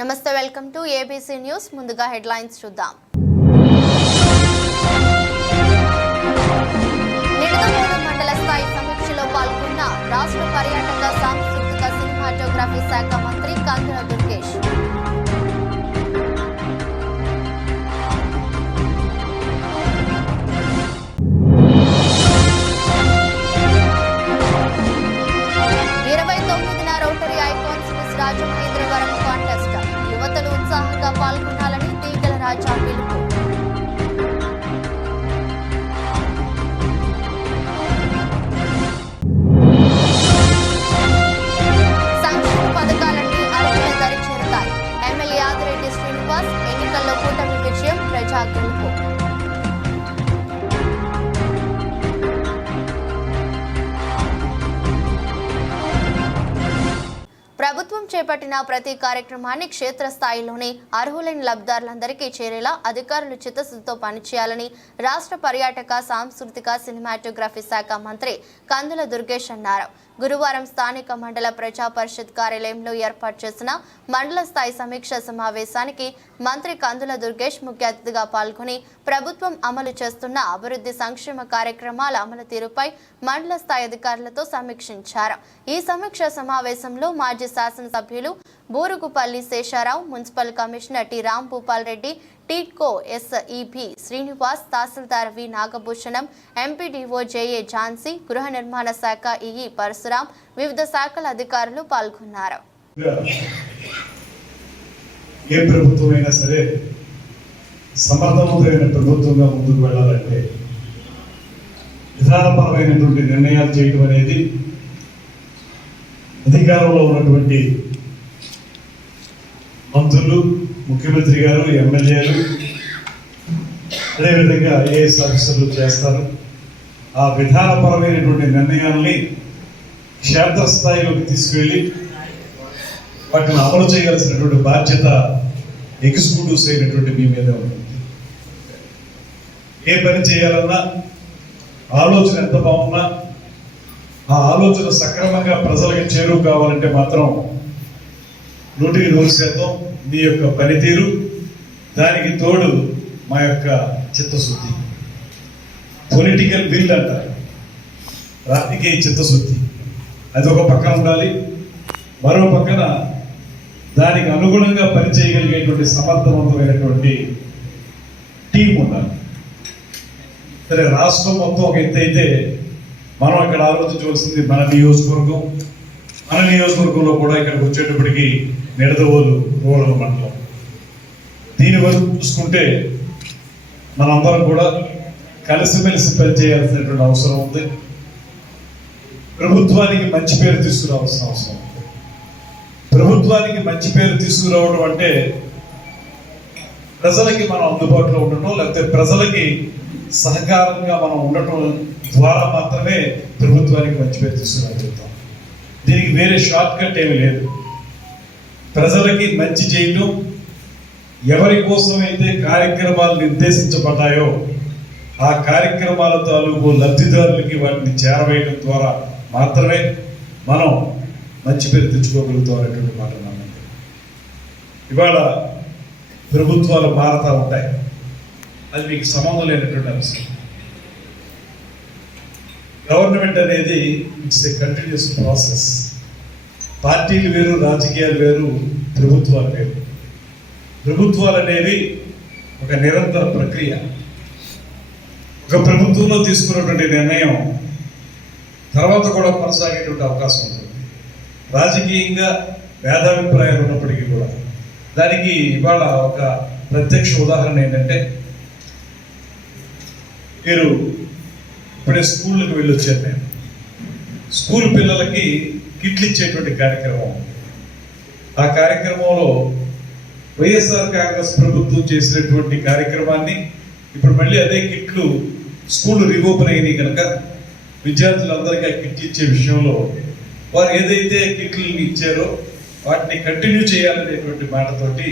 నమస్తే, welcome to ABC news. ముందుగా headlines చూద్దాం. నిడదవోలు మండల స్థాయి సమీక్షలో పాల్గొన్న రాష్ట్ర పర్యాటక సాంస్కృతిక సినిమాటోగ్రఫీ శాఖ మంత్రి Kandula Durgesh. Rotary icons miss Rajamahendravaram contest యువతలు ఉత్సాహంగా పాల్గొనాలని తీగల రాజా పిలుపు. సంక్షేమ పథకాలన్నీ అర్హుల దరి చేరుతాయి. ఎమ్మెల్యే ఆదిరెడ్డి శ్రీనివాస్. ఎన్నికల్లో కూటమి విజయం, ప్రజా గెలుపు. ప్రభుత్వం చేపట్టిన ప్రతి కార్యక్రమాన్ని క్షేత్రస్థాయిలోనే అర్హులైన లబ్ధిదారులందరికీ చేరేలా అధికారులు చిత్తశుద్ధితో పనిచేయాలని రాష్ట్ర పర్యాటక సాంస్కృతిక సినిమాటోగ్రఫీ శాఖ మంత్రి కందుల దుర్గేష్ అన్నారు. గురువారం స్థానిక మండల ప్రజా పరిషత్ కార్యాలయంలో ఏర్పాటు చేసిన మండల స్థాయి సమీక్ష సమావేశానికి మంత్రి కందుల దుర్గేష్ ముఖ్య అతిథిగా పాల్గొని ప్రభుత్వం అమలు చేస్తున్న అభివృద్ధి సంక్షేమ కార్యక్రమాల అమలు తీరుపై మండల స్థాయి అధికారులతో సమీక్షించారు. ఈ సమీక్ష సమావేశంలో మాజీ శాసనసభ్యులు Burugupalli Sesharao, municipal commissioner T Rambhupal Reddy, TIDCO S E B Srinivas, tahsildar V Nagabhushanam, MPDO J A Jhansi, గృహ నిర్మాణ శాఖ ఈఈ పరశురాం, వివిధ శాఖల అధికారులు పాల్గొన్నారు. ఏ ప్రభుత్వమైనా సరే సమర్థవంతమైన ప్రభుత్వంగా ముందుకు వెళ్ళాలంటే విధానపరమైనటువంటి నిర్ణయాలు చేయడం అనేది అధికారంలో ఉన్నటువంటి మంత్రులు, ముఖ్యమంత్రి గారు, ఎమ్మెల్యేలు, అదేవిధంగా ఐఏఎస్ ఆఫీసర్లు చేస్తారు. ఆ విధానపరమైనటువంటి నిర్ణయాల్ని క్షేత్రస్థాయిలోకి తీసుకువెళ్ళి వాటిని అమలు చేయాల్సినటువంటి బాధ్యత ఎగ్జిక్యూటివ్స్ అయినటువంటి మీ మీద ఉంటుంది. ఏ పని చేయాలన్నా ఆలోచన ఎంత బాగున్నా ఆ ఆలోచన సక్రమంగా ప్రజలకు చేరువ కావాలంటే మాత్రం 100% మీ యొక్క పనితీరు, దానికి తోడు మా యొక్క చిత్తశుద్ధి, పొలిటికల్ విల్ అంటారు, రాజకీయ చిత్తశుద్ధి, అది ఒక పక్కన ఉండాలి. మరో పక్కన దానికి అనుగుణంగా పనిచేయగలిగేటువంటి సమర్థవంతమైనటువంటి టీం ఉండాలి. సరే, రాష్ట్రం మొత్తం ఒక ఎత్తు అయితే మనం ఇక్కడ ఆలోచించవలసింది మన నియోజకవర్గంలో కూడా ఇక్కడికి వచ్చేటప్పటికి నిడదవోలు రూరల్ మండలం. దీని వరకు చూసుకుంటే మనందరం కూడా కలిసిమెలిసి పనిచేయాల్సినటువంటి అవసరం ఉంది. ప్రభుత్వానికి మంచి పేరు తీసుకురావాల్సిన అవసరం ఉంది. ప్రభుత్వానికి మంచి పేరు తీసుకురావడం అంటే ప్రజలకి మనం అందుబాటులో ఉండటం, లేకపోతే ప్రజలకి సహకారంగా మనం ఉండటం ద్వారా మాత్రమే ప్రభుత్వానికి మంచి పేరు తీసుకురాగలుగుతాం. దీనికి వేరే షార్ట్ కట్ ఏమీ లేదు. ప్రజలకి మంచి చేయటం, ఎవరి కోసమైతే కార్యక్రమాలు నిర్దేశించబడ్డాయో ఆ కార్యక్రమాల తాలూకు లబ్ధిదారులకి వాటిని చేరవేయడం ద్వారా మాత్రమే మనం మంచి పేరు తెచ్చుకోగలుగుతాం అనేటువంటి మాట నమ్మండి. ఇవాళ ప్రభుత్వాలు మారుతూ ఉంటాయి, అది మీకు సంబంధం లేనటువంటి అంశం. గవర్నమెంట్ అనేది ఇట్స్ ఏ కంటిన్యూస్ ప్రాసెస్. పార్టీలు వేరు, రాజకీయాలు వేరు, ప్రభుత్వాలు వేరు. ప్రభుత్వాలు అనేవి ఒక నిరంతర ప్రక్రియ. ఒక ప్రభుత్వంలో తీసుకున్నటువంటి నిర్ణయం తర్వాత కూడా కొనసాగేటువంటి అవకాశం ఉంటుంది. రాజకీయంగా భేదాభిప్రాయాలు ఉన్నప్పటికీ కూడా దానికి ఇవాళ ఒక ప్రత్యక్ష ఉదాహరణ ఏంటంటే, మీరు ఇప్పుడే స్కూళ్ళకి వెళ్ళొచ్చాను. నేను స్కూల్ పిల్లలకి కిట్లు ఇచ్చేటువంటి కార్యక్రమం, ఆ కార్యక్రమంలో వైఎస్ఆర్ కాంగ్రెస్ ప్రభుత్వం చేసినటువంటి కార్యక్రమాన్ని ఇప్పుడు మళ్ళీ అదే కిట్లు స్కూల్ రీఓపెన్ అయినాయి కనుక విద్యార్థులందరికీ ఆ కిట్లు ఇచ్చే విషయంలో వారు ఏదైతే కిట్లను ఇచ్చారో వాటిని కంటిన్యూ చేయాలనేటువంటి మాటతోటి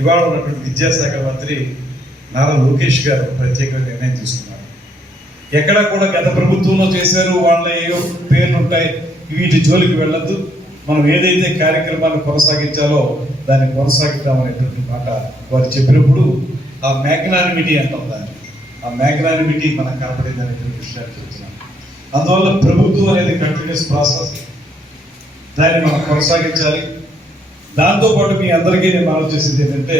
ఇవాళ ఉన్నటువంటి విద్యాశాఖ మంత్రి నారా లోకేష్ గారు ప్రత్యేకంగా నిర్ణయం తీసుకున్నారు. ఎక్కడ కూడా గత ప్రభుత్వంలో చేశారు, వాళ్ళ ఏవో పేర్లు ఉంటాయి, వీటి జోలికి వెళ్ళద్దు, మనం ఏదైతే కార్యక్రమాన్ని కొనసాగించాలో దాన్ని కొనసాగిద్దామనేటువంటి మాట వారు చెప్పినప్పుడు ఆ మ్యాగ్నానిమిటీ అంటాం దాన్ని, ఆ మ్యాగ్నానిమిటీ మనకు కనపడింది అనేటువంటి విషయాన్ని చెప్తున్నాం. అందువల్ల ప్రభుత్వం అనేది కంటిన్యూస్ ప్రాసెస్, దాన్ని మనం కొనసాగించాలి. దాంతోపాటు మీ అందరికీ నేను మనం చేసేది ఏంటంటే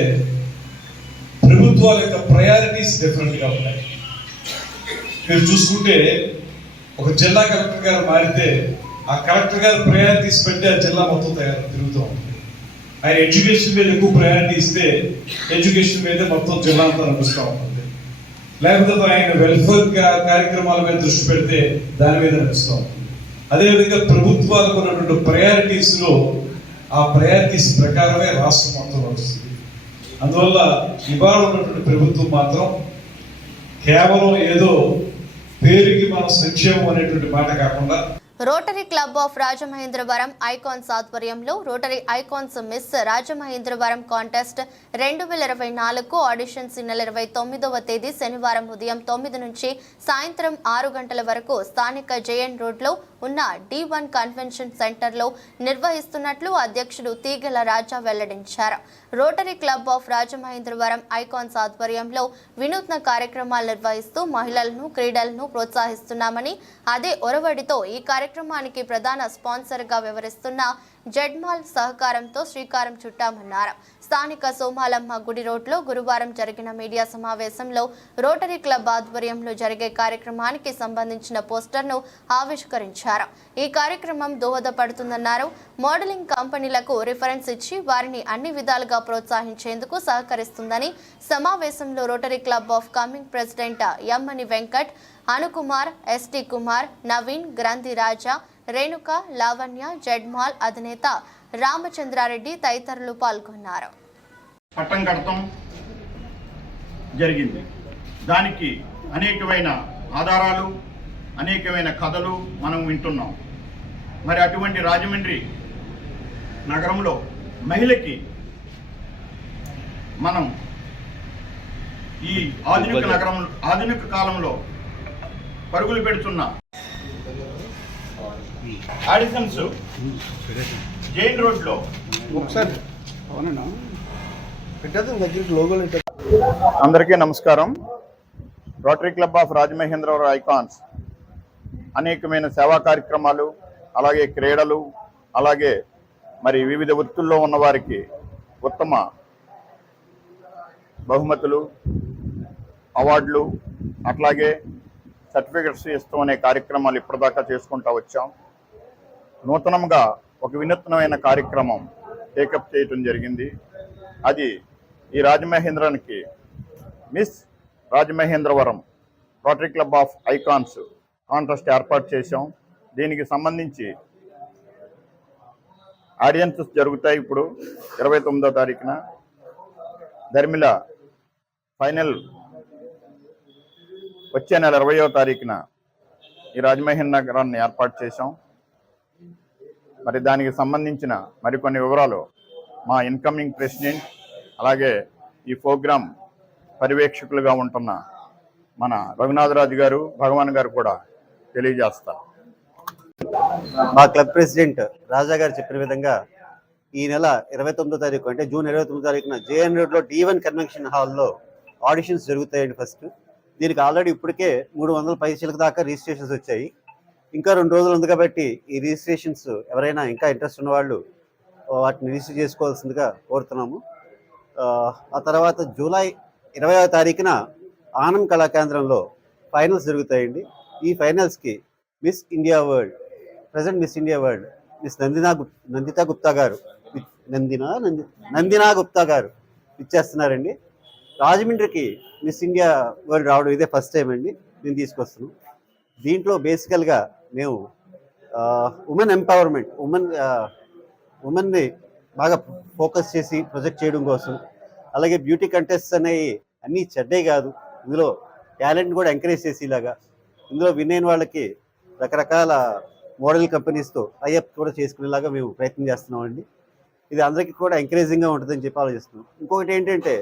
ప్రభుత్వాల యొక్క ప్రయారిటీస్ డిఫరెంట్గా ఉంటాయి. మీరు చూసుకుంటే ఒక జిల్లా కలెక్టర్ గారు మారితే ఆ కలెక్టర్ గారు ప్రయారిటీస్ పెట్టి ఆ జిల్లా మొత్తం తిరుగుతూ ఉంటుంది. ఆయన ఎడ్యుకేషన్ మీద ఎక్కువ ప్రయారిటీ ఇస్తే ఎడ్యుకేషన్ మీద మొత్తం జిల్లా అంతా నడుస్తూ ఉంటుంది. లేకపోతే ఆయన వెల్ఫేర్ కార్యక్రమాల మీద దృష్టి పెడితే దాని మీద నడుస్తూ ఉంటుంది. అదేవిధంగా ప్రభుత్వాలకు ఉన్నటువంటి ప్రయారిటీస్లో ఆ ప్రయారిటీస్ ప్రకారమే రాష్ట్రం మొత్తం నడుస్తుంది. అందువల్ల ఇవాళ ఉన్నటువంటి ప్రభుత్వం మాత్రం కేవలం ఏదో పేరుకి మన సంక్షేమం అనేటువంటి మాట కాకుండా rotary club of Rajamahendravaram icons ఆధ్వర్యంలో rotary icons miss Rajamahendravaram contest 2024 auditions నెల 29వ తేదీ శనివారం ఉదయం 9 నుంచి సాయంత్రం 6 గంటల వరకు స్థానిక జేఎన్ రోడ్లో ఉన్న D1 కన్వెన్షన్ సెంటర్లో నిర్వహిస్తున్నట్లు అధ్యక్షుడు తీగల రాజా వెల్లడించారు. Rotary club of Rajamahendravaram icons ఆధ్వర్యంలో వినూత్న కార్యక్రమాలు నిర్వహిస్తూ మహిళలను క్రీడలను ప్రోత్సహిస్తున్నామని, అదే ఒరవడితో ఈ కార్యక్రమానికి ప్రధాన స్పాన్సర్గా వ్యవహరిస్తున్న జెడ్మాల్ సహకారంతో శ్రీకారం చుట్టామన్నారు. స్థానిక సోమాలమ్మ గుడి రోడ్లో గురువారం జరిగిన మీడియా సమావేశంలో రోటరీ క్లబ్ ఆధ్వర్యంలో జరిగే కార్యక్రమానికి సంబంధించిన పోస్టర్ను ఆవిష్కరించారు. ఈ కార్యక్రమం దోహదపడుతుందన్నారు. మోడలింగ్ కంపెనీలకు రిఫరెన్స్ ఇచ్చి వారిని అన్ని విధాలుగా ప్రోత్సహించేందుకు సహకరిస్తుందని సమావేశంలో rotary club of coming president Yammani Venkat, Anukumar, S T Kumar, Naveen, Grandhi Raja, Renuka, Lavanya, జెడ్మాల్ అధినేత రామచంద్రారెడ్డి తదితరులు పాల్గొన్నారు. పట్టం కడతాం జరిగింది. దానికి అనేకమైన ఆధారాలు, అనేకమైన కథలు మనం వింటున్నాం. మరి అటువంటి రాజమండ్రి నగరంలో మహిళకి మనం ఈ ఆధునిక కాలంలో పరుగులు పెడుతున్న ఆడిషన్స్ జైన్ రోడ్లో అందరికీ నమస్కారం. Rotary club of Rajamahendravaram icons అనేకమైన సేవా కార్యక్రమాలు, అలాగే క్రీడలు, అలాగే మరి వివిధ వృత్తుల్లో ఉన్న వారికి ఉత్తమ బహుమతులు, అవార్డులు, అట్లాగే సర్టిఫికెట్స్ ఇస్తాం అనే కార్యక్రమాలు ఇప్పటిదాకా చేసుకుంటూ వచ్చాం. నూతనంగా ఒక వినూత్నమైన కార్యక్రమం టేకప్ చేయటం జరిగింది. అది ఈ రాజమహేంద్రానికి miss Rajamahendravaram rotary club of icons contest ఏర్పాటు చేశాం. దీనికి సంబంధించి ఆడియన్సెస్ జరుగుతాయి. ఇప్పుడు 29వ తారీఖున ధర్మిల ఫైనల్ వచ్చే నెల 20వ తారీఖున ఈ రాజమహేంద్ర నగరాన్ని ఏర్పాటు చేశాం. మరి దానికి సంబంధించిన మరికొన్ని వివరాలు మా ఇన్కమింగ్ ప్రెసిడెంట్, అలాగే ఈ ప్రోగ్రాం పర్యవేక్షకులుగా ఉంటున్న మన రఘునాథరాజు గారు, భగవాన్ గారు కూడా తెలియజేస్తారు. మా క్లబ్ ప్రెసిడెంట్ రాజా గారు చెప్పిన విధంగా ఈ నెల 29వ తారీఖు అంటే జూన్ 29వ తారీఖున జేఎన్ రోడ్లో D1 కన్వెన్షన్ హాల్లో ఆడిషన్స్ జరుగుతాయండి. ఫస్ట్ దీనికి ఆల్రెడీ ఇప్పటికే 300 పైసలకు దాకా రిజిస్ట్రేషన్స్ వచ్చాయి. ఇంకా 2 రోజులు ఉంది కాబట్టి ఈ రిజిస్ట్రేషన్స్ ఎవరైనా ఇంకా ఇంట్రెస్ట్ ఉన్నవాళ్ళు వాటిని రిజిస్టర్ చేసుకోవాల్సిందిగా కోరుతున్నాము. ఆ తర్వాత జూలై 20వ తారీఖున ఆనంద్ కళా కేంద్రంలో ఫైనల్స్ జరుగుతాయండి. ఈ ఫైనల్స్కి miss India world, present miss India world miss Nandita Gupta గారు ఇచ్చేస్తున్నారండి. రాజమండ్రికి మిస్ ఇండియా వరల్డ్ రావడం ఇదే ఫస్ట్ టైం అండి నేను తీసుకొస్తున్నాను. దీంట్లో బేసికల్గా మేము ఉమెన్ ఎంపవర్మెంట్, ఉమెన్ని బాగా ఫోకస్ చేసి ప్రొజెక్ట్ చేయడం కోసం, అలాగే బ్యూటీ కంటెస్ట్స్ అనేవి అన్నీ చెడ్డే కాదు, ఇందులో టాలెంట్ కూడా ఎంకరేజ్ చేసేలాగా, ఇందులో విన్ అయిన వాళ్ళకి రకరకాల మోడల్ కంపెనీస్తో టైఅప్ కూడా చేసుకునేలాగా మేము ప్రయత్నం చేస్తున్నామండి. ఇది అందరికీ కూడా ఎంకరేజింగ్గా ఉంటుందని చెప్పి ఆలోచిస్తున్నాం. ఇంకొకటి ఏంటంటే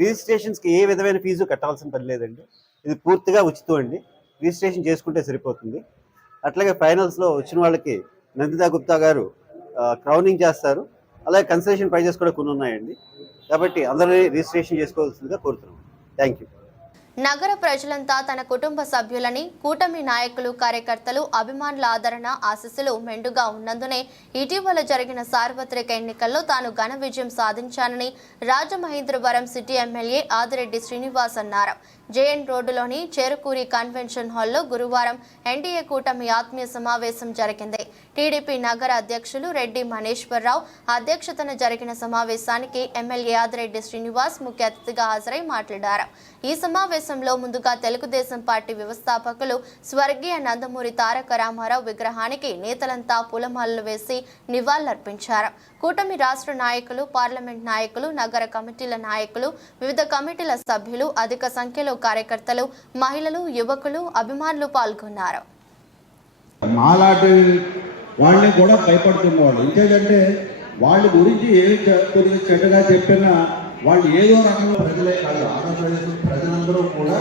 రిజిస్ట్రేషన్స్కి ఏ విధమైన ఫీజు కట్టాల్సిన పని లేదండి. ఇది పూర్తిగా ఉచితం అండి. రిజిస్ట్రేషన్ చేసుకుంటే సరిపోతుంది. అట్లాగే ఫైనల్స్లో వచ్చిన వాళ్ళకి నందితా గుప్తా గారు క్రౌనింగ్ చేస్తారు. అలాగే కన్సెషన్ ప్రైజెస్ కూడా కొన్ని ఉన్నాయండి. కాబట్టి అందరూ రిజిస్ట్రేషన్ చేసుకోవాల్సిందిగా కోరుతున్నాం. Thank you. నగర ప్రజలంతా తన కుటుంబ సభ్యులని కూటమి నాయకులు కార్యకర్తలు అభిమానుల ఆదరణ ఆశీస్సులు మెండుగా ఉన్నందునే ఇటీవల జరిగిన సార్వత్రిక ఎన్నికల్లో తాను ఘన విజయం సాధించానని రాజమహేంద్రవరం సిటీ ఎమ్మెల్యే ఆదిరెడ్డి శ్రీనివాస్ అన్నారు. జేఎన్ రోడ్డులోని చేరుకూరి కన్వెన్షన్ హాల్లో గురువారం ఎన్డీఏ కూటమి ఆత్మీయ సమావేశం జరిగింది. టీడీపీ నగర అధ్యక్షులు రెడ్డి మనీశ్వరరావు అధ్యక్షతన జరిగిన సమావేశానికి ఎమ్మెల్యే ఆదిరెడ్డి శ్రీనివాస్ ముఖ్య అతిథిగా హాజరై మాట్లాడారు. ఈ సమావేశంలో ముందుగా తెలుగుదేశం పార్టీ వ్యవస్థాపకులు స్వర్గీయ నందమూరి తారక రామారావు విగ్రహానికి నేతలంతా పూలమాలలు వేసి నివాళులర్పించారు. కూటమి రాష్ట్ర నాయకులు, పార్లమెంట్ నాయకులు, నగర కమిటీల నాయకులు, వివిధ కమిటీల సభ్యులు, అధిక సంఖ్యలో కార్యకర్తలు, మహిళలు, యువకులు, అభిమానులు పాల్గొన్నారు. మాలాంటి వాళ్ళని కూడా భయపడుతున్నవాళ్ళు. ఇంకేంటంటే వాళ్ళ గురించి ఏమి కొద్దిగా చెడ్డగా చెప్పినా వాళ్ళు ఏదో రకంగా ప్రజలే కాదు, ఆంధ్రప్రదేశ్ ప్రజలందరూ కూడా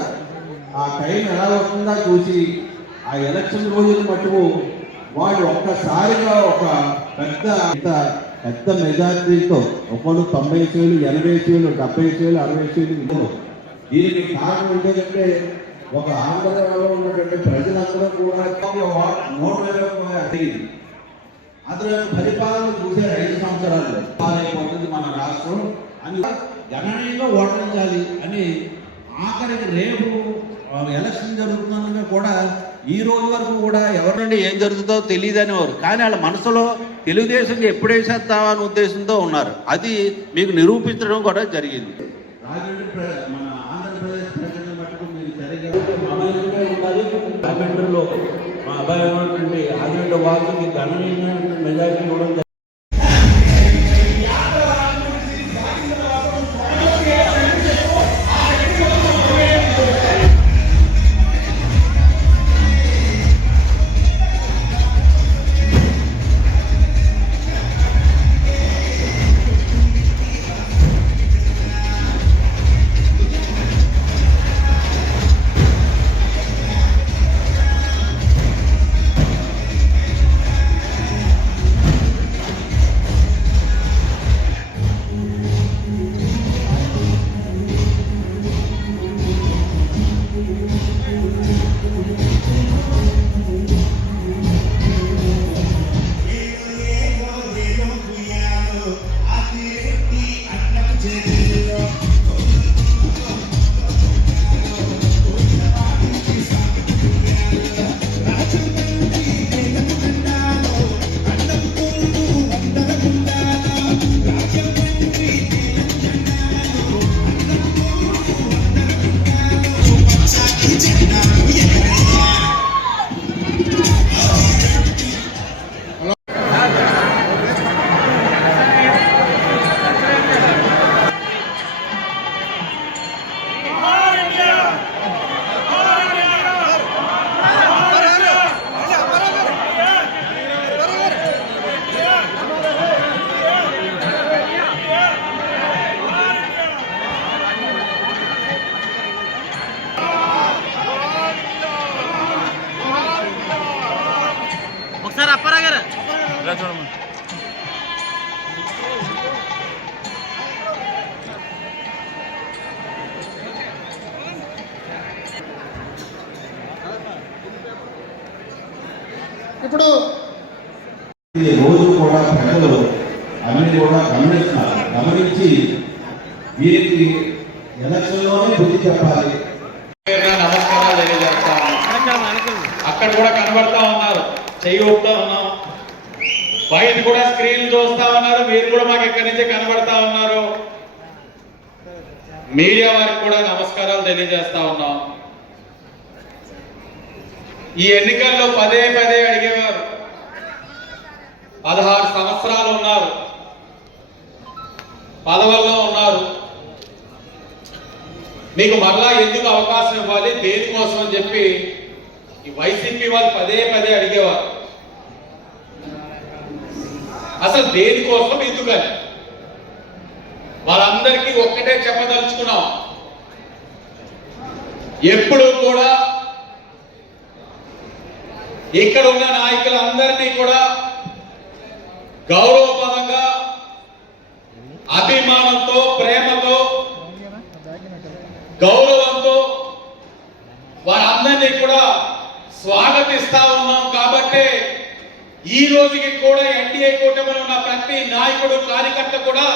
ఆ టైం ఎలా వస్తుందా చూసి ఆ ఎలక్షన్ రోజులు మటుకు వాళ్ళు ఒక్కసారిగా ఒక పెద్ద మెజారిటీతో ఒకళ్ళు 90,000, 80,000, 70,000, 60,000 దీనికి కారణం ఏంటంటే ఒక ఆంధ్రలో ఉన్నటువంటి ప్రజలందరూ కూడా అందులో పరిపాలన చూసే 5 సంవత్సరాలు పాలైపోతుంది మన రాష్ట్రం అని గణనీయంగా ఓటించాలి అని ఆఖరికి రేపు ఎలక్షన్ జరుగుతుందనగా కూడా ఈ రోజు వరకు కూడా ఎవరి నుండి ఏం జరుగుతుందో తెలియదని వారు, కానీ వాళ్ళ మనసులో తెలుగుదేశం ఎప్పుడేసేద్దామనే ఉద్దేశంతో ఉన్నారు. అది మీకు నిరూపించడం కూడా జరిగింది. మన ఆంధ్రప్రదేశ్ ప్రజలను మటుకు మీరు రాజమండ్రిలో మా అబ్బాయి ఆదిరెడ్డి వాళ్ళకి గణనీయమైన మెజారిటీ ఇవ్వడం. ఇప్పుడు రోజు కూడా ప్రజలు అన్ని కూడా గమనించి వీరికి ఎలక్షన్లోనే బుద్ధి చెప్పాలి. నమస్కారాలు తెలియజేస్తాము. అక్కడ కూడా కనబడతా ఉన్నారు, చెయ్యి ఊపుతా ఉన్నాం, బయట కూడా స్క్రీన్ చూస్తా ఉన్నారు, మీరు కూడా మాకు ఇక్కడి నుంచి కనబడతా ఉన్నారు. మీడియా వారికి కూడా నమస్కారాలు తెలియజేస్తా ఉన్నాం. ఈ ఎన్నికల్లో పదే అడిగేవారు, 16 సంవత్సరాలు ఉన్నారు, పదవుల్లో ఉన్నారు, మీకు మరలా ఎందుకు అవకాశం ఇవ్వాలి, దేనికోసం అని చెప్పి ఈ వైసీపీ వాళ్ళు పదే అడిగేవారు. అసలు దేనికోసం, ఎందుకని వాళ్ళందరికీ ఒక్కటే చెప్పదలుచుకున్నాం. ఎప్పుడు కూడా ఇక్కడ ఉన్న నాయకులందరినీ కూడా గౌరవపరంగా అభిమానంతో ప్రేమతో గౌరవంతో వారందరినీ కూడా స్వాగతిస్తా ఉన్నాం. కాబట్టి ఈ రోజుకి కూడా ఎన్డీఏ కూటమిలో ఉన్న ప్రతి నాయకుడు కార్యకర్త కూడా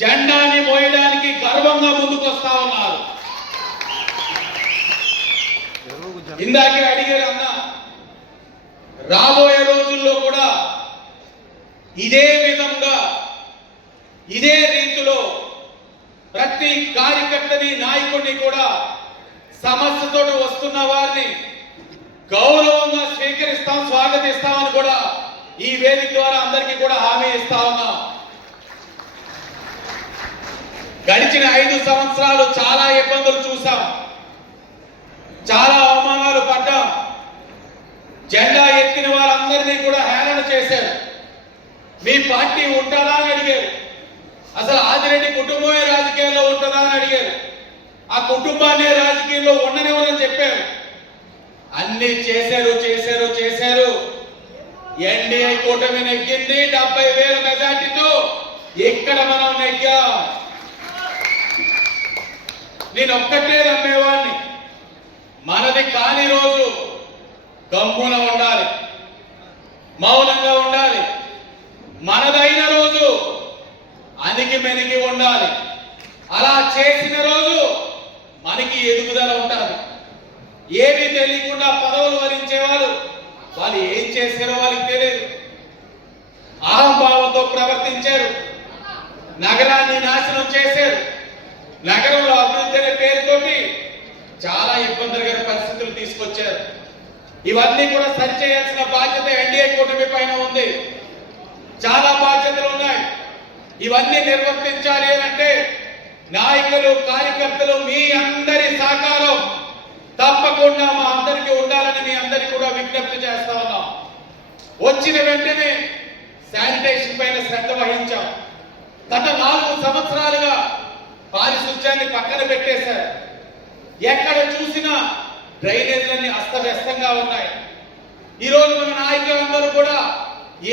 జెండాని మోయడానికి గర్వంగా ముందుకు వస్తా ఉన్నారు. ఇందాకే అడిగారు అన్న, రాబోయే రోజుల్లో కూడా ఇదే విధంగా ఇదే రీతిలో ప్రతి కార్యకర్తని నాయకుడిని కూడా సమస్యతో వస్తున్న వారిని గౌరవంగా స్వీకరిస్తాం, స్వాగతిస్తామని కూడా ఈ వేదిక ద్వారా అందరికీ కూడా హామీ ఇస్తా ఉన్నాం. గడిచిన 5 సంవత్సరాలు చాలా ఇబ్బందులు చూసాం, చాలా అవమానాలు పడ్డాం. జెండా ఎత్తిన వారందరినీ కూడా హేళన చేశారు. మీ పార్టీ ఉంటుందా అని అడిగారు. అసలు ఆదిరెడ్డి కుటుంబమే రాజకీయాల్లో ఉంటుందా అని అడిగారు. ఆ కుటుంబాన్ని రాజకీయాల్లో ఉండనివ్వని చెప్పారు. అన్ని చేశారు చేశారు చేశారు. ఎన్డీఏ కూటమి నెగ్గింది 70,000 మెజార్టీతో. ఇక్కడ మనం నెగ్గాం. నేను ఒక్కటే నమ్మేవాడిని, మనది కాని రోజు గమ్మున ఉండాలి, మౌనంగా ఉండాలి. మనదైన రోజు అణిగి మెనిగి ఉండాలి. అలా చేసిన రోజు మనకి ఎదుగుదల ఉంటుంది. ఏమీ తెలియకుండా పదవులు వరించేవాళ్ళు వాళ్ళు ఏం చేశారో వాళ్ళకి తెలియదు. అహంభావంతో ప్రవర్తించారు, నగరాన్ని నాశనం చేశారు. నగరంలో అభివృద్ధి అనే పేరుతోటి చాలా ఇబ్బందుల పరిస్థితులు తీసుకొచ్చారు. ఇవన్నీ కూడా సరిచేయాల్సిన బాధ్యత ఎన్డీఏ కూటమి పైన ఉంది. చాలా బాధ్యతలు ఉన్నాయి. ఇవన్నీ నిర్వర్తించాలి అంటే నాయకులు, కార్యకర్తలు మీ అందరి సహకారం తప్పకుండా మా అందరికీ ఉండాలని మీ అందరికీ కూడా విజ్ఞప్తి చేస్తా ఉన్నాం. వచ్చిన వెంటనే శానిటేషన్ పైన శ్రద్ధ వహించాం. గత 4 సంవత్సరాలుగా పారిశుధ్యాన్ని పక్కన పెట్టేశారు. ఎక్కడ చూసినా డ్రైనేజీలన్నీ అస్తవ్యస్తంగా ఉన్నాయి. ఈరోజు మన నాయకులందరూ కూడా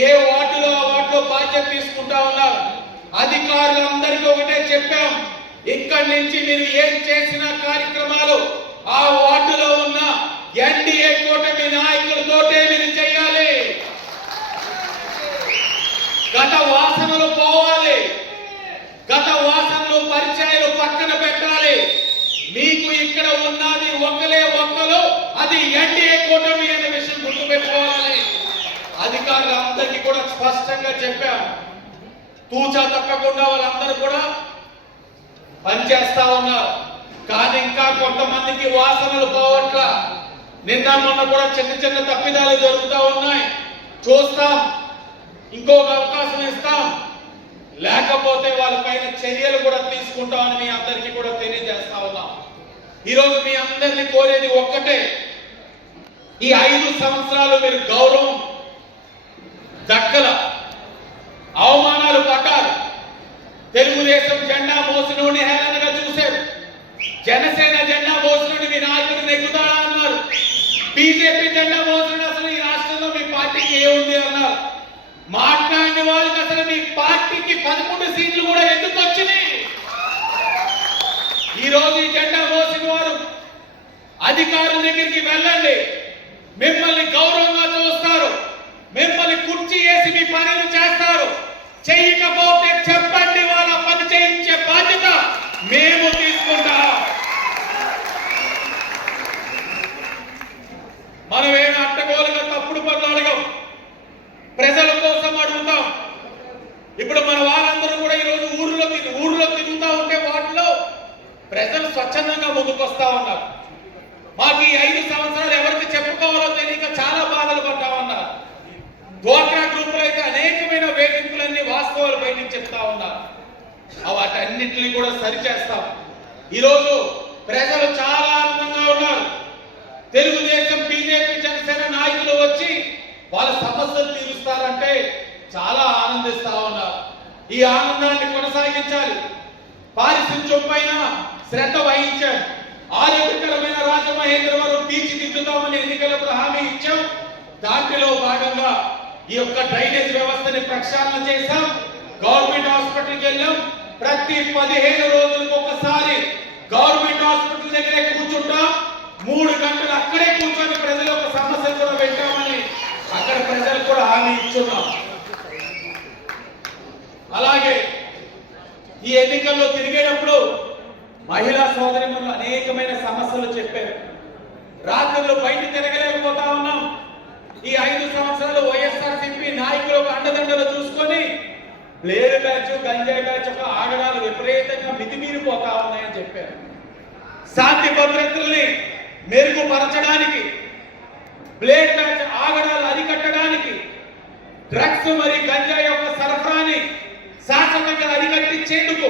ఏ వార్డులో ఆ వార్డులో బాధ్యత తీసుకుంటా ఉన్నారు. అధికారులందరికీ ఒకటే చెప్పాం, ఇక్కడి నుంచి మీరు ఏం చేసిన కార్యక్రమాలు ఆ వార్డులో ఉన్న ఎన్డీఏ కూటమి నాయకులతోటే మీరు చేయాలి. గత వాసనలు పోవాలి, గత వాసనలు పరిచయాలు పక్కన పెట్టాలి. మీకు ఇక్కడ ఉన్నది ఒక్కలే ఒక్కలు, అది ఎన్డీఏ కూటమి అనే విషయం గుర్తుపెట్టుకోవాలి. అధికారులందరికీ కూడా స్పష్టంగా చెప్పాం. తూచా తప్పకుండా వాళ్ళందరూ కూడా పనిచేస్తా ఉన్నారు. కానీ ఇంకా కొంతమందికి వాసనలు పోవట్ల. నిన్న మొన్న కూడా చిన్న చిన్న తప్పిదాలు జరుగుతూ ఉన్నాయి. చూస్తాం, ఇంకొక అవకాశం ఇస్తాం, లేకపోతే వాళ్ళపైన చర్యలు కూడా తీసుకుంటామని మీ అందరికీ కూడా తెలియజేస్తా ఉన్నాం. ఈరోజు మీ అందరినీ కోరేది ఒక్కటే, ఈ 5 సంవత్సరాలు మీరు గౌరవం దక్కల, అవమానాలు పడ్డారు. తెలుగుదేశం జెండా మోసినోడిని హేళనగా చూశారు. జనసేన జెండా మోసినోడి మీ నాయకుడు నెగ్గుతాడా అన్నారు. బీజేపీ జెండా మోసిన అసలు ఈ రాష్ట్రంలో మీ పార్టీకి ఏముంది అన్నారు. మాట్లాడిన వాళ్ళకి అసలు మీ పార్టీకి 11 సీట్లు కూడా ఎందుకు వచ్చినాయి? ఈ రోజు ఈ జెండా మోసిన వారు అధికారుల దగ్గరికి వెళ్ళండి, మిమ్మల్ని గౌరవంగా చూస్తారు, మిమ్మల్ని కుర్చీ వేసి మీ పనులు చేస్తారు. చెయ్యకపోతే చెప్పండి, వాళ్ళ పని చేయించే బాధ్యత మేము తీసుకుంటాం. మనం ఏమి అడ్డగోలుగా తప్పుడు పనులు అడగం, ప్రజల కోసం అడుగుతాం. ఇప్పుడు మన వాళ్ళందరూ కూడా ఈరోజు ఊర్లో తిరుగుతూ ఉంటే వాటిలో ప్రజలు స్వచ్ఛందంగా ముందుకొస్తా ఉన్నారు. మాకు ఈ 5 సంవత్సరాలు ఎవరికి చెప్పుకోవాలో తెలియక చాలా బాధలు పడ్డామన్నారు. డ్వాక్రా గ్రూపులు అయితే అనేకమైన వేధింపులన్నీ వాస్తవాలు బయటికి చెప్తా ఉన్నారు. వాటన్నింటినీ కూడా సరిచేస్తాం. ఈరోజు ప్రజలు చాలా ఆనందంగా ఉన్నారు. తెలుగుదేశం, బీజేపీ, జనసేన నాయకులు వచ్చి వాళ్ళ సమస్యలు తీరుస్తారంటే చాలా ఆనందిస్తా ఉన్నారు. ఈ ఆనందాన్ని కొనసాగించాలి. పారిశుధ్యం పైన శ్రద్ధ వహించాం. ఆరోగ్యకరమైన రాజమహేంద్రవరం తీర్చిదిద్దుతామని ఎన్నికలకు హామీ ఇచ్చాం. దాంట్లో భాగంగా ఈ యొక్క డ్రైనేజ్ వ్యవస్థని ప్రక్షాళన చేశాం. గవర్నమెంట్ హాస్పిటల్కి వెళ్ళాం. ప్రతి 15 రోజులకు ఒకసారి గవర్నమెంట్ హాస్పిటల్ దగ్గరే కూర్చుంటాం. 3 గంటలు అక్కడే కూర్చొని ప్రజల యొక్క సమస్యలు కూడా పెట్టామని అక్కడ ప్రజలకు కూడా హామీ ఇచ్చున్నాం. అలాగే ఈ ఎన్నికల్లో తిరిగేటప్పుడు మహిళా సోదరిమణులు అనేకమైన సమస్యలు చెప్పారు. రాత్రులు బయట తిరగలేకపోతా ఉన్నాం. ఈ 5 సంవత్సరాలు వైఎస్ఆర్సీపీ నాయకులకు అండదండలు చూసుకొని ప్లేరు బ్యాచ్, గంజాయి బ్యాచ్ ఆగడాలు విపరీతంగా మితిమీరిపోతా ఉన్నాయని చెప్పారు. శాంతి భద్రతల్ని మెరుగుపరచడానికి, బ్లేడ్ బ్యాచ్ ఆగడాలు అరికట్టడానికి, డ్రగ్స్ మరియు గంజాయి యొక్క సరఫరాని శాశ్వతంగా అరికట్టించేందుకు,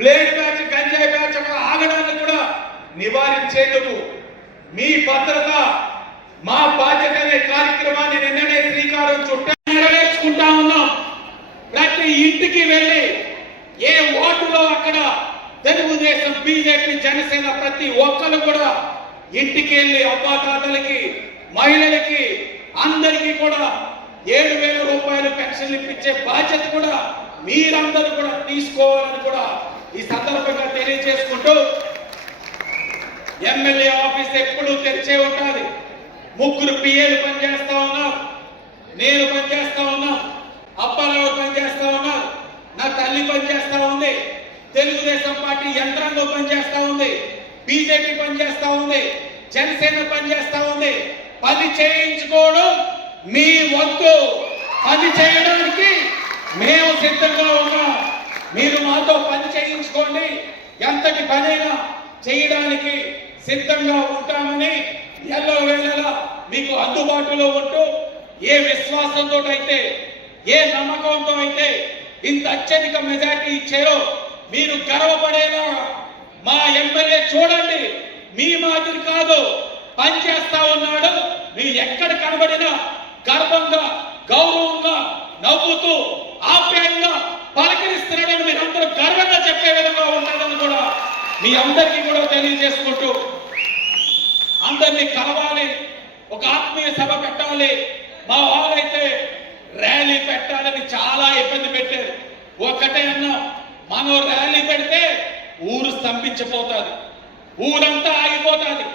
బ్లేడ్ బ్యాచ్, గంజాయి బ్యాచ్ యొక్క ఆగడాన్ని కూడా నివారించేందుకు మీ భద్రత మా బాధ్యత అనే కార్యక్రమాన్ని నిన్ననే శ్రీకారం చుట్టా నెరవేర్చుకుంటా ఉన్నాం. ప్రతి ఇంటికి వెళ్ళి ఏ ఓటులో అక్కడ తెలుగుదేశం, బీజేపీ, జనసేన ప్రతి ఒక్కరు కూడా ఇంటికి వెళ్ళి అవ్వాతాతలకి, మహిళలకి అందరికీ కూడా 7,000 రూపాయలు పెన్షన్ ఇప్పించే బాధ్యత కూడా మీరందరూ కూడా తీసుకోవాలని కూడా ఈ సందర్భంగా తెలియజేసుకుంటూ, ఎమ్మెల్యే ఆఫీస్ ఎప్పుడూ తెరిచే ఉంటుంది. 3 పిఏలు పనిచేస్తా ఉన్నాం, నేను పనిచేస్తా ఉన్నాం, అప్పారావు పనిచేస్తా ఉన్నారు, నా తల్లి పనిచేస్తా ఉంది, తెలుగుదేశం పార్టీ యంత్రాంగం పనిచేస్తా ఉంది, బీజేపీ పనిచేస్తా ఉంది, జనసేన పనిచేస్తా ఉంది. పని చేయించుకోవడం మీ వంతు. పని చేయడానికి మేము సిద్ధంగా ఉన్నాం. మీరు మాతో పని చేయించుకోండి. ఎంతటి పనైనా చేయడానికి సిద్ధంగా ఉంటామని ఎల్లవేళలా మీకు అందుబాటులో ఉంటూ, ఏ విశ్వాసంతో అయితే, ఏ నమ్మకంతో అయితే ఇంత అత్యధిక మెజార్టీ ఇచ్చారో మీరు గర్వపడేలా మా ఎమ్మెల్యే చూడండి. మీ మాదిరి కాదు, పనిచేస్తా ఉన్నాడు. మీరు ఎక్కడ కనబడినా గర్వంగా, గౌరవంగా, నవ్వుతూ, ఆప్యాయంగా పలకరిస్తున్నాడని మీరందరూ గర్వంగా చెప్పే విధంగా ఉంటాడని కూడా మీ అందరికీ కూడా తెలియజేసుకుంటూ, అందరినీ కలవాలి, ఒక ఆత్మీయ సభ పెట్టాలి. మా వాళ్ళైతే ర్యాలీ పెట్టాలని చాలా ఇబ్బంది పెట్టారు. ఒక్కటే అన్నా, మనం ర్యాలీ పెడితే ఊరు స్తంభించిపోతుంది, ఊరంతా ఆగిపోతుంది.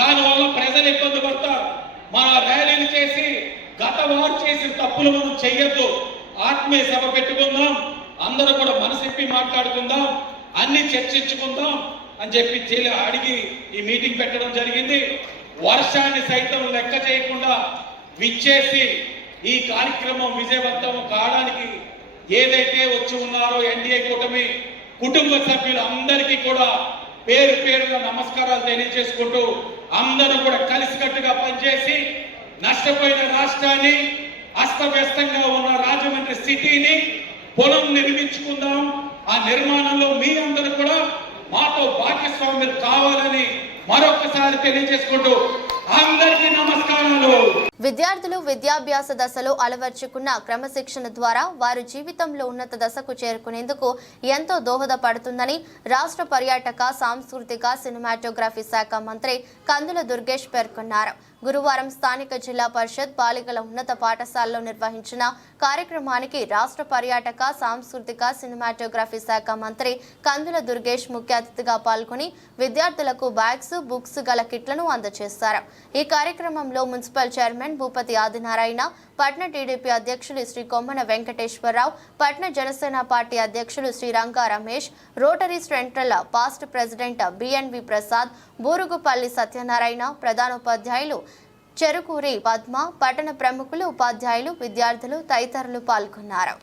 దానివల్ల ప్రజలు ఇబ్బంది పడతారు. మన ర్యాలీలు చేసి గత వారు చేసిన తప్పులు మనం చెయ్యొద్దు. ఆత్మీయ సభ పెట్టుకుందాం, అందరూ కూడా మనసిప్పి మాట్లాడుకుందాం, అన్ని చర్చించుకుందాం అని చెప్పి అడిగి ఈ మీటింగ్ పెట్టడం జరిగింది. వర్షాన్ని సైతం లెక్క చేయకుండా విచ్చేసి ఈ కార్యక్రమం విజయవంతం కావడానికి ఏదైతే వచ్చి ఉన్నారో ఎన్డీఏ కూటమి కుటుంబ సభ్యులు అందరికీ కూడా పేరు పేరుగా నమస్కారాలు తెలియజేసుకుంటూ, అందరూ కూడా కలిసికట్టుగా పనిచేసి నష్టపోయిన రాష్ట్రాన్ని, అస్తవ్యస్తంగా ఉన్న రాజమండ్రి సిటీని పునః నిర్మించుకుందాం. ఆ నిర్మాణంలో మీ అందరూ కూడా మాతో భాగస్వామ్యులు కావాలని మరొకసారి తెలియజేసుకుంటూ అందరికీ నమస్కారాలు. విద్యార్థులు విద్యాభ్యాస దశలో అలవర్చుకున్న క్రమశిక్షణ ద్వారా వారు జీవితంలో ఉన్నత దశకు చేరుకునేందుకు ఎంతో దోహదపడుతుందని రాష్ట్ర పర్యాటక, సాంస్కృతిక, సినిమాటోగ్రఫీ శాఖ మంత్రి కందుల దుర్గేష్ పేర్కొన్నారు. గురువారం స్థానిక జిల్లా పరిషత్ బాలికల ఉన్నత పాఠశాలలో నిర్వహించిన కార్యక్రమానికి రాష్ట్ర పర్యాటక, సాంస్కృతిక, సినిమాటోగ్రఫీ శాఖ మంత్రి కందుల దుర్గేష్ ముఖ్య అతిథిగా పాల్గొని విద్యార్థులకు బ్యాగ్స్, బుక్స్ గల కిట్లను అందజేశారు. ఈ కార్యక్రమంలో మున్సిపల్ చైర్మన్ భూపతి ఆదినారాయణ, పట్న టీడీపీ అధ్యక్షులు శ్రీ కొమ్మన వెంకటేశ్వరరావు, పట్న జనసేన పార్టీ అధ్యక్షులు Sri Ranga Ramesh, rotary central past president B N V Prasad, Burugupalli Satyanarayana, ప్రధానోపాధ్యాయులు చెరుకూరి పద్మ, పట్టణ ప్రముఖులు, ఉపాధ్యాయులు, విద్యార్థులు తదితరులు పాల్గొన్నారు.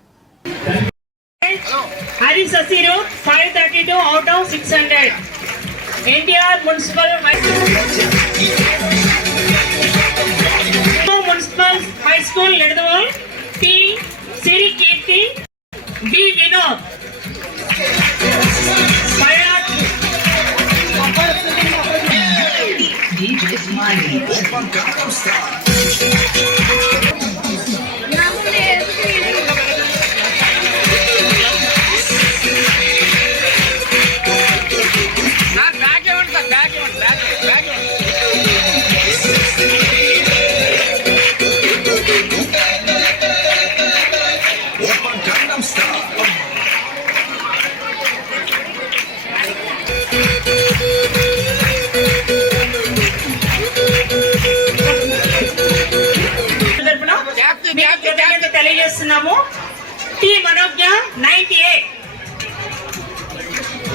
High School Ledawal, P. Siri Kirti, B. Vinod. DJ Smiley. 9th A.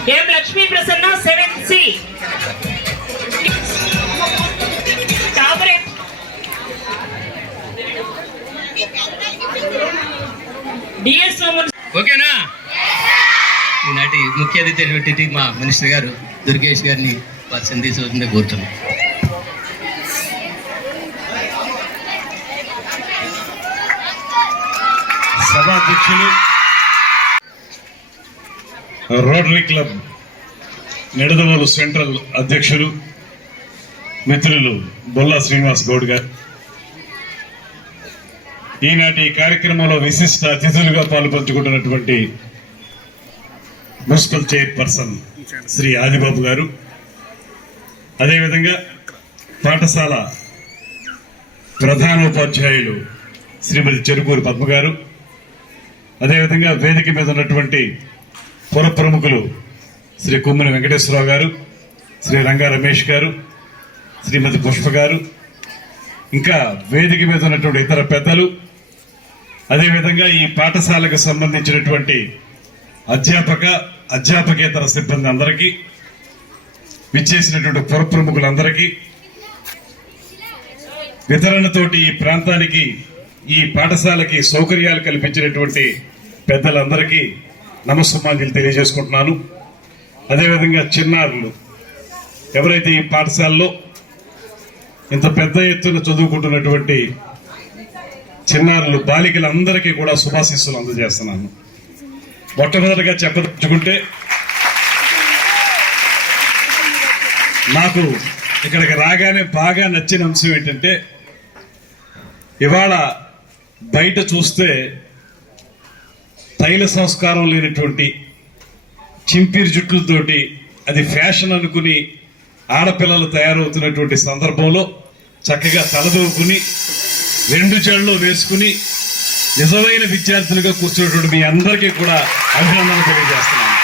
M. Lakshmi Prasanna, 7th C. Tabaret. DS Roman. ఓకేనా? ఈనాటి ముఖ్య అతిథి అయినటువంటి మా మినిస్టర్ గారు దుర్గేష్ గారిని వారి సందేశంగా కోరుతున్నాం. సభాధ్యక్షులు, రోటరీ క్లబ్ నిడదవోలు సెంట్రల్ అధ్యక్షులు మిత్రులు బొల్లా శ్రీనివాస్ గౌడ్ గారు, ఈనాటి కార్యక్రమంలో విశిష్ట అతిథులుగా పాల్పంచుకుంటున్నటువంటి మున్సిపల్ చైర్పర్సన్ శ్రీ ఆదిబాబు గారు, అదేవిధంగా పాఠశాల ప్రధానోపాధ్యాయులు శ్రీమతి చెరుకూరి పద్మ గారు, అదేవిధంగా వేదిక మీద ఉన్నటువంటి పుర ప్రముఖులు శ్రీ కుమ్మని వెంకటేశ్వరరావు గారు, శ్రీ రంగా రమేష్ గారు, శ్రీమతి పుష్ప గారు, ఇంకా వేదిక మీద ఉన్నటువంటి ఇతర పెద్దలు, అదేవిధంగా ఈ పాఠశాలకు సంబంధించినటువంటి అధ్యాపకేతర సిబ్బంది అందరికీ, విచ్చేసినటువంటి పుర ప్రముఖులందరికీ, వితరణతోటి ఈ ప్రాంతానికి ఈ పాఠశాలకి సౌకర్యాలు కల్పించినటువంటి పెద్దలందరికీ నమస్సుమాంజలి తెలియజేసుకుంటున్నాను. అదేవిధంగా చిన్నారులు ఎవరైతే ఈ పాఠశాలలో ఇంత పెద్ద ఎత్తున చదువుకుంటున్నటువంటి చిన్నారులు బాలికలందరికీ కూడా శుభాశీస్సులు అందజేస్తున్నాను. మొట్టమొదటిగా చెప్పదలుచుకుంటే, నాకు ఇక్కడికి రాగానే బాగా నచ్చిన అంశం ఏంటంటే, ఇవాళ బయట చూస్తే తైల సంస్కారం లేనటువంటి చింపిరి జుట్లతోటి అది ఫ్యాషన్ అనుకుని ఆడపిల్లలు తయారవుతున్నటువంటి సందర్భంలో చక్కగా తలదూకుని 2 జడలు వేసుకుని నిజమైన విద్యార్థులుగా కూర్చున్నటువంటి మీ అందరికీ కూడా అభినందనలు తెలియజేస్తున్నాను.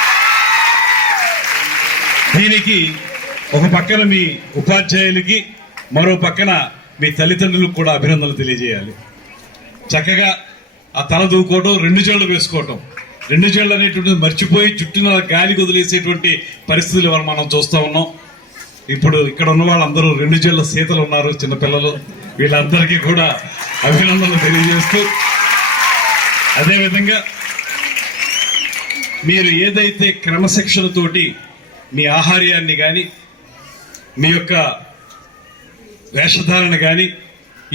దీనికి ఒక పక్కన మీ ఉపాధ్యాయులకి, మరో పక్కన మీ తల్లిదండ్రులకు కూడా అభినందనలు తెలియజేయాలి. చక్కగా ఆ తల దూకోవడం, 2 జడలు వేసుకోవటం, 2 జడలు అనేటువంటిది మర్చిపోయి జుట్టున గాలి వదిలేసేటువంటి పరిస్థితులు ఇవాళ మనం చూస్తూ ఉన్నాం. ఇప్పుడు ఇక్కడ ఉన్న వాళ్ళందరూ 2 జడల సీతలు ఉన్నారు, చిన్నపిల్లలు, వీళ్ళందరికీ కూడా అభినందనలు తెలియజేస్తూ, అదేవిధంగా మీరు ఏదైతే క్రమశిక్షణతోటి మీ ఆహార్యాన్ని కానీ, మీ యొక్క వేషధారణ కానీ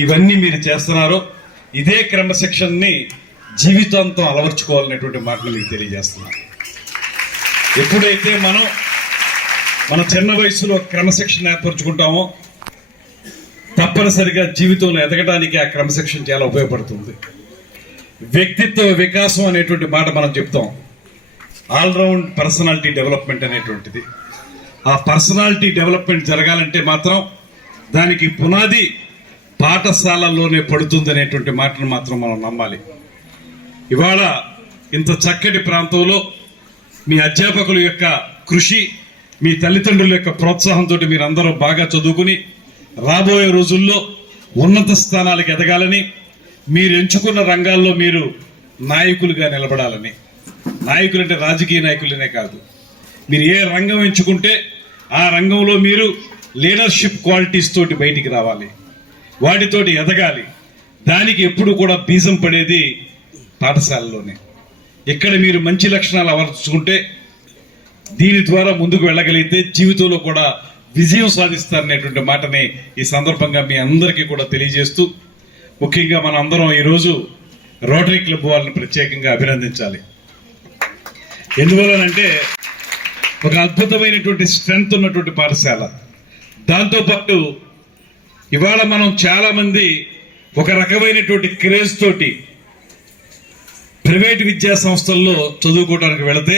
ఇవన్నీ మీరు చేస్తున్నారో, ఇదే క్రమశిక్షణని జీవితాంతం అలవర్చుకోవాలనేటువంటి మాటలు మీకు తెలియజేస్తున్నాను. ఎప్పుడైతే మన చిన్న వయసులో క్రమశిక్షణ ఏర్పరచుకుంటామో తప్పనిసరిగా జీవితంలో ఎదగడానికి ఆ క్రమశిక్షణ చాలా ఉపయోగపడుతుంది. వ్యక్తిత్వ వికాసం అనేటువంటి మాట మనం చెప్తాం, ఆల్రౌండ్ పర్సనాలిటీ డెవలప్మెంట్ అనేటువంటిది. ఆ పర్సనాలిటీ డెవలప్మెంట్ జరగాలంటే మాత్రం దానికి పునాది పాఠశాలల్లోనే పడుతుంది అనేటువంటి మాటను మాత్రం మనం నమ్మాలి. ఇవాళ ఇంత చక్కటి ప్రాంతంలో మీ అధ్యాపకుల యొక్క కృషి, మీ తల్లిదండ్రుల యొక్క ప్రోత్సాహంతో మీరందరూ బాగా చదువుకుని రాబోయే రోజుల్లో ఉన్నత స్థానాలకు ఎదగాలని, మీరు ఎంచుకున్న రంగాల్లో మీరు నాయకులుగా నిలబడాలని. నాయకులు అంటే రాజకీయ నాయకులనే కాదు, మీరు ఏ రంగం ఎంచుకుంటే ఆ రంగంలో మీరు లీడర్షిప్ క్వాలిటీస్ తోటి బయటికి రావాలి, వాటితోటి ఎదగాలి. దానికి ఎప్పుడు కూడా బీజం పడేది పాఠశాలలోనే. ఇక్కడ మీరు మంచి లక్షణాలు అమర్చుకుంటే, దీని ద్వారా ముందుకు వెళ్ళగలిగితే జీవితంలో కూడా విజయం సాధిస్తారనేటువంటి మాటని ఈ సందర్భంగా మీ అందరికీ కూడా తెలియజేస్తూ, ముఖ్యంగా మన అందరం ఈరోజు రోటరీ క్లబ్ వాళ్ళని ప్రత్యేకంగా అభినందించాలి. ఎందువలనంటే ఒక అద్భుతమైనటువంటి స్ట్రెంగ్త్ ఉన్నటువంటి పాఠశాల. దాంతోపాటు ఇవాళ మనం చాలా మంది ఒక రకమైనటువంటి క్రేజ్ తోటి ప్రైవేట్ విద్యా సంస్థల్లో చదువుకోవడానికి వెళితే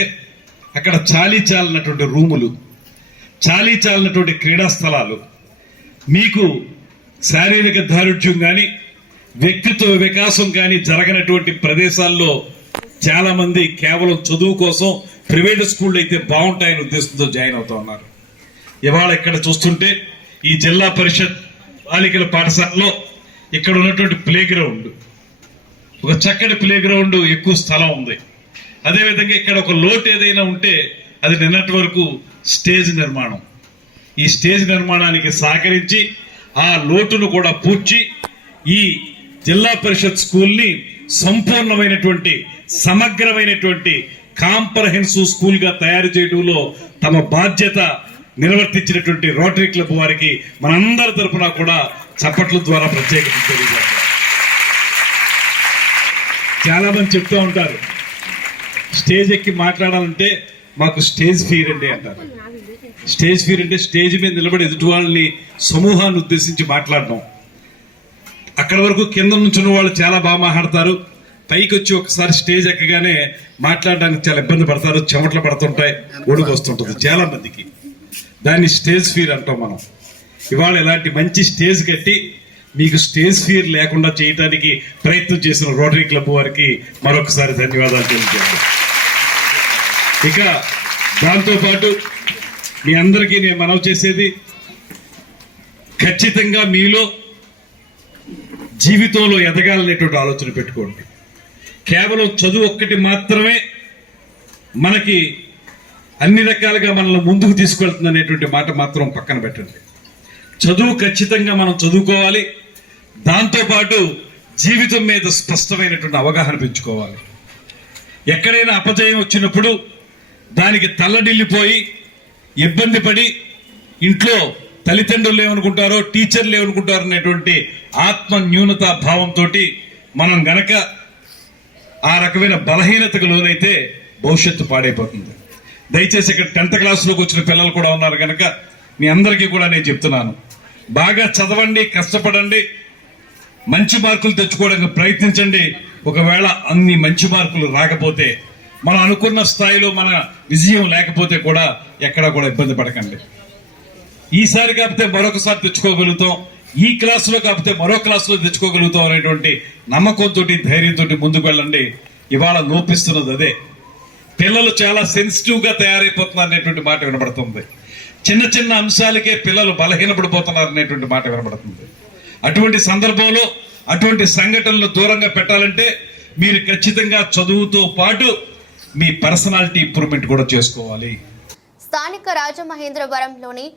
అక్కడ చాలీచాలన్నటువంటి రూములు, చాలీచాలన్నటువంటి క్రీడా స్థలాలు, మీకు శారీరక దారుఢ్యం కానీ వ్యక్తిత్వ వికాసం కానీ జరగనటువంటి ప్రదేశాల్లో చాలా మంది కేవలం చదువు కోసం ప్రైవేట్ స్కూళ్ళు అయితే బాగుంటాయనే ఉద్దేశంతో జాయిన్ అవుతా ఉన్నారు. ఇవాళ ఇక్కడ చూస్తుంటే ఈ జిల్లా పరిషత్ బాలికల పాఠశాలలో ఇక్కడ ఉన్నటువంటి ప్లే గ్రౌండ్, ఒక చక్కటి ప్లే గ్రౌండ్, ఎక్కువ స్థలం ఉంది. అదేవిధంగా ఇక్కడ ఒక లోటు ఏదైనా ఉంటే అది నిన్నటి వరకు స్టేజ్ నిర్మాణం. ఈ స్టేజ్ నిర్మాణానికి సహకరించి ఆ లోటును కూడా పూడ్చి ఈ జిల్లా పరిషత్ స్కూల్ని సంపూర్ణమైనటువంటి సమగ్రమైనటువంటి కాంప్రహెన్సివ్ స్కూల్ గా తయారు చేయడంలో తమ బాధ్యత నిర్వర్తించినటువంటి రోటరీ క్లబ్ వారికి మనందరి తరఫున కూడా చప్పట్ల ద్వారా ప్రత్యేకత తెలియజేస్తారు. చాలా మంది చెప్తూ ఉంటారు స్టేజ్ ఎక్కి మాట్లాడాలంటే మాకు స్టేజ్ ఫియర్ అండి అంటారు. స్టేజ్ ఫియర్ అంటే స్టేజ్ మీద నిలబడి ఎదుటి వాళ్ళని సమూహాన్ని ఉద్దేశించి మాట్లాడడం. అక్కడ వరకు కింద నుంచున్న వాళ్ళు చాలా బాగా మాట్లాడతారు, పైకి వచ్చి ఒకసారి స్టేజ్ ఎక్కగానే మాట్లాడడానికి చాలా ఇబ్బంది పడతారు, చెమటలు పడుతుంటాయి, ఒడుగు వస్తుంటుంది చాలా మందికి. దాన్ని స్టేజ్ ఫియర్ అంటాం మనం. ఇవాళ ఇలాంటి మంచి స్టేజ్ కట్టి మీకు స్టేజ్ ఫియర్ లేకుండా చేయడానికి ప్రయత్నం చేసిన రోటరీ క్లబ్ వారికి మరొకసారి ధన్యవాదాలు తెలియజేస్తాను. ఇక దాంతోపాటు మీ అందరికీ నేను మనవి చేసేది, ఖచ్చితంగా మీలో జీవితంలో ఎదగాలనేటువంటి ఆలోచన పెట్టుకోండి. కేవలం చదువు ఒక్కటి మాత్రమే మనకి అన్ని రకాలుగా మనల్ని ముందుకు తీసుకెళ్తుంది అనేటువంటి మాట మాత్రం పక్కన పెట్టండి. చదువు ఖచ్చితంగా మనం చదువుకోవాలి, దాంతోపాటు జీవితం మీద స్పష్టమైనటువంటి అవగాహన పెంచుకోవాలి. ఎక్కడైనా అపజయం వచ్చినప్పుడు దానికి తల్లడిల్లిపోయి ఇబ్బంది పడి ఇంట్లో తల్లిదండ్రులు ఏమనుకుంటారో టీచర్లు ఏమనుకుంటారో అనేటువంటి ఆత్మ న్యూనత భావంతో మనం గనక ఆ రకమైన బలహీనతకు లోనైతే భవిష్యత్తు పాడైపోతుంది. దయచేసి ఇక్కడ 10th క్లాస్లోకి వచ్చిన పిల్లలు కూడా ఉన్నారు కనుక మీ అందరికీ కూడా నేను చెప్తున్నాను, బాగా చదవండి, కష్టపడండి, మంచి మార్కులు తెచ్చుకోవడానికి ప్రయత్నించండి. ఒకవేళ అన్ని మంచి మార్కులు రాకపోతే, మనం అనుకున్న స్థాయిలో మన విజయం లేకపోతే కూడా ఎక్కడా కూడా ఇబ్బంది పడకండి. ఈసారి కాకపోతే మరొకసారి తెచ్చుకోగలుగుతాం, ఈ క్లాసులో కాకపోతే మరో క్లాసులో తెచ్చుకోగలుగుతాం అనేటువంటి నమ్మకంతో ధైర్యంతో ముందుకు వెళ్ళండి. ఇవాళ లోపిస్తున్నది అదే. పిల్లలు చాలా సెన్సిటివ్ గా తయారైపోతున్నారు అనేటువంటి మాట వినబడుతుంది. చిన్న చిన్న అంశాలకే పిల్లలు బలహీనపడిపోతున్నారు అనేటువంటి మాట వినబడుతుంది. అటువంటి సందర్భంలో అటువంటి సంఘటనలు దూరంగా పెట్టాలంటే మీరు ఖచ్చితంగా చదువుతో పాటు మీ పర్సనాలిటీ ఇంప్రూవ్మెంట్ కూడా చేసుకోవాలి. స్థానిక రాజమహేంద్రవరంలోని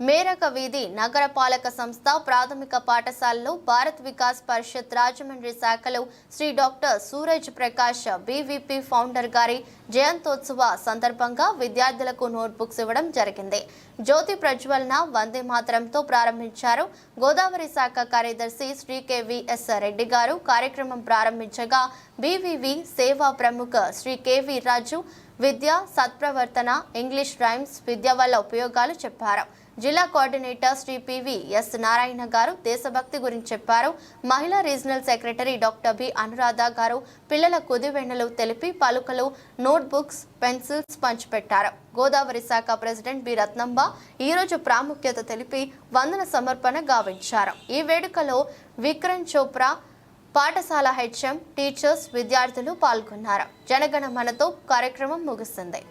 మేరక వీధి నగరపాలక సంస్థ ప్రాథమిక పాఠశాలలో భారత్ వికాస్ పరిషత్ రాజమండ్రి శాఖలో Shri doctor Suraj Prakash BVP founder గారి జయంతోత్సవ సందర్భంగా విద్యార్థులకు నోట్బుక్స్ ఇవ్వడం జరిగింది. జ్యోతి ప్రజ్వలన వందే మాతరంతో ప్రారంభించారు. గోదావరి శాఖ కార్యదర్శి శ్రీ కెవిఎస్ రెడ్డి గారు కార్యక్రమం ప్రారంభించగా బీవీవీ సేవా ప్రముఖ శ్రీ కెవి రాజు విద్య సత్ప్రవర్తన, ఇంగ్లీష్ రైమ్స్ విద్య వల్ల ఉపయోగాలు చెప్పారు. జిల్లా కోఆర్డినేటర్ శ్రీ పివిఎస్ నారాయణ గారు దేశభక్తి గురించి చెప్పారు. మహిళా regional secretary doctor B Anuradha గారు పిల్లల కుదివెన్నెలు తెలిపి పలుకలు, నోట్బుక్స్, పెన్సిల్స్ పంచిపెట్టారు. గోదావరి శాఖ ప్రెసిడెంట్ బి రత్నంబ ఈరోజు ప్రాముఖ్యత తెలిపి వందన సమర్పణ గావించారు. ఈ వేడుకలో విక్రమ్ చోప్రా, పాఠశాల హెచ్ఎం, టీచర్స్, విద్యార్థులు పాల్గొన్నారు. జనగణమనతో కార్యక్రమం ముగిసింది.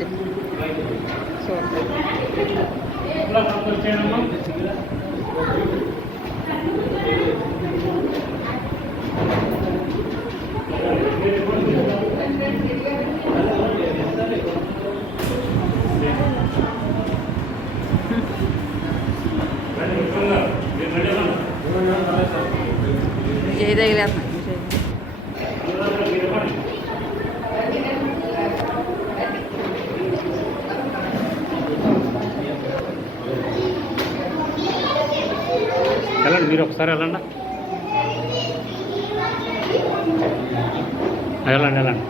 అంతే. విజయ్ తగిలేస్తున్నా. వెళ్ళండి, మీరు ఒకసారి వెళ్ళండి. వెళ్ళండి.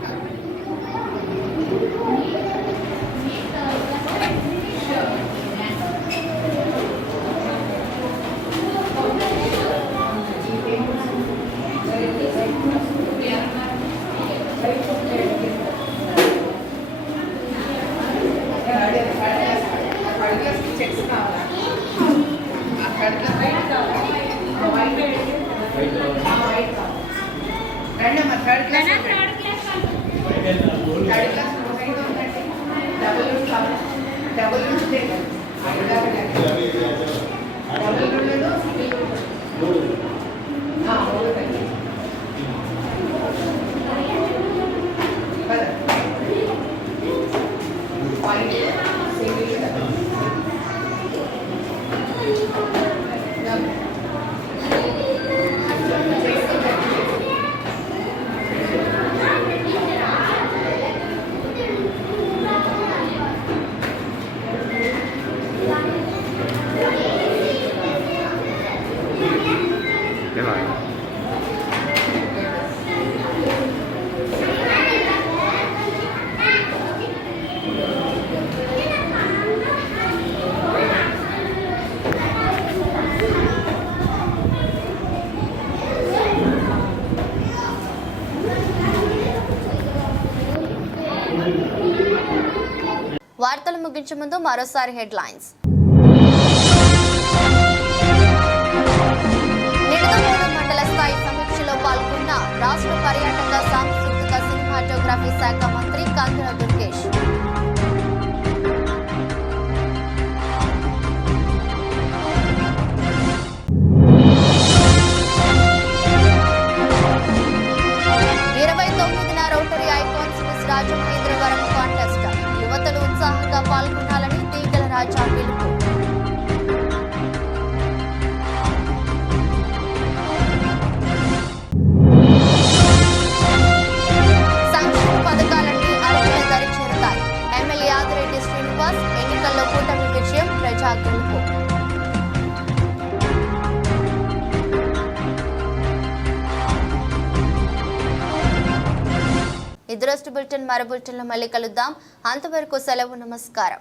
వార్తలు ముగించే ముందు మరోసారి హెడ్లైన్స్. నిడదవోలు మండల స్థాయి సమీక్షలో పాల్గొన్న రాష్ట్ర పర్యాటక సాంస్కృతిక సినిమాటోగ్రఫీ శాఖ మంత్రి Kandula Durgesh. Rotary icons miss Rajamahendravaram contest యువతలు ఉత్సాహంగా పాల్గొనాలని తీగల రాజా పిలుపు. సంక్షేమ పథకాలన్నీ అర్హుల దరి చేరుతాయి. ఎమ్మెల్యే ఆదిరెడ్డి శ్రీనివాస్. ఎన్నికల్లో కూటమి విజయం, ప్రజా గెలుపు. ఈ దృష్టి బులెటిన్ మరో బులెటిన్లో మళ్ళీ కలుద్దాం. అంతవరకు సెలవు, నమస్కారం.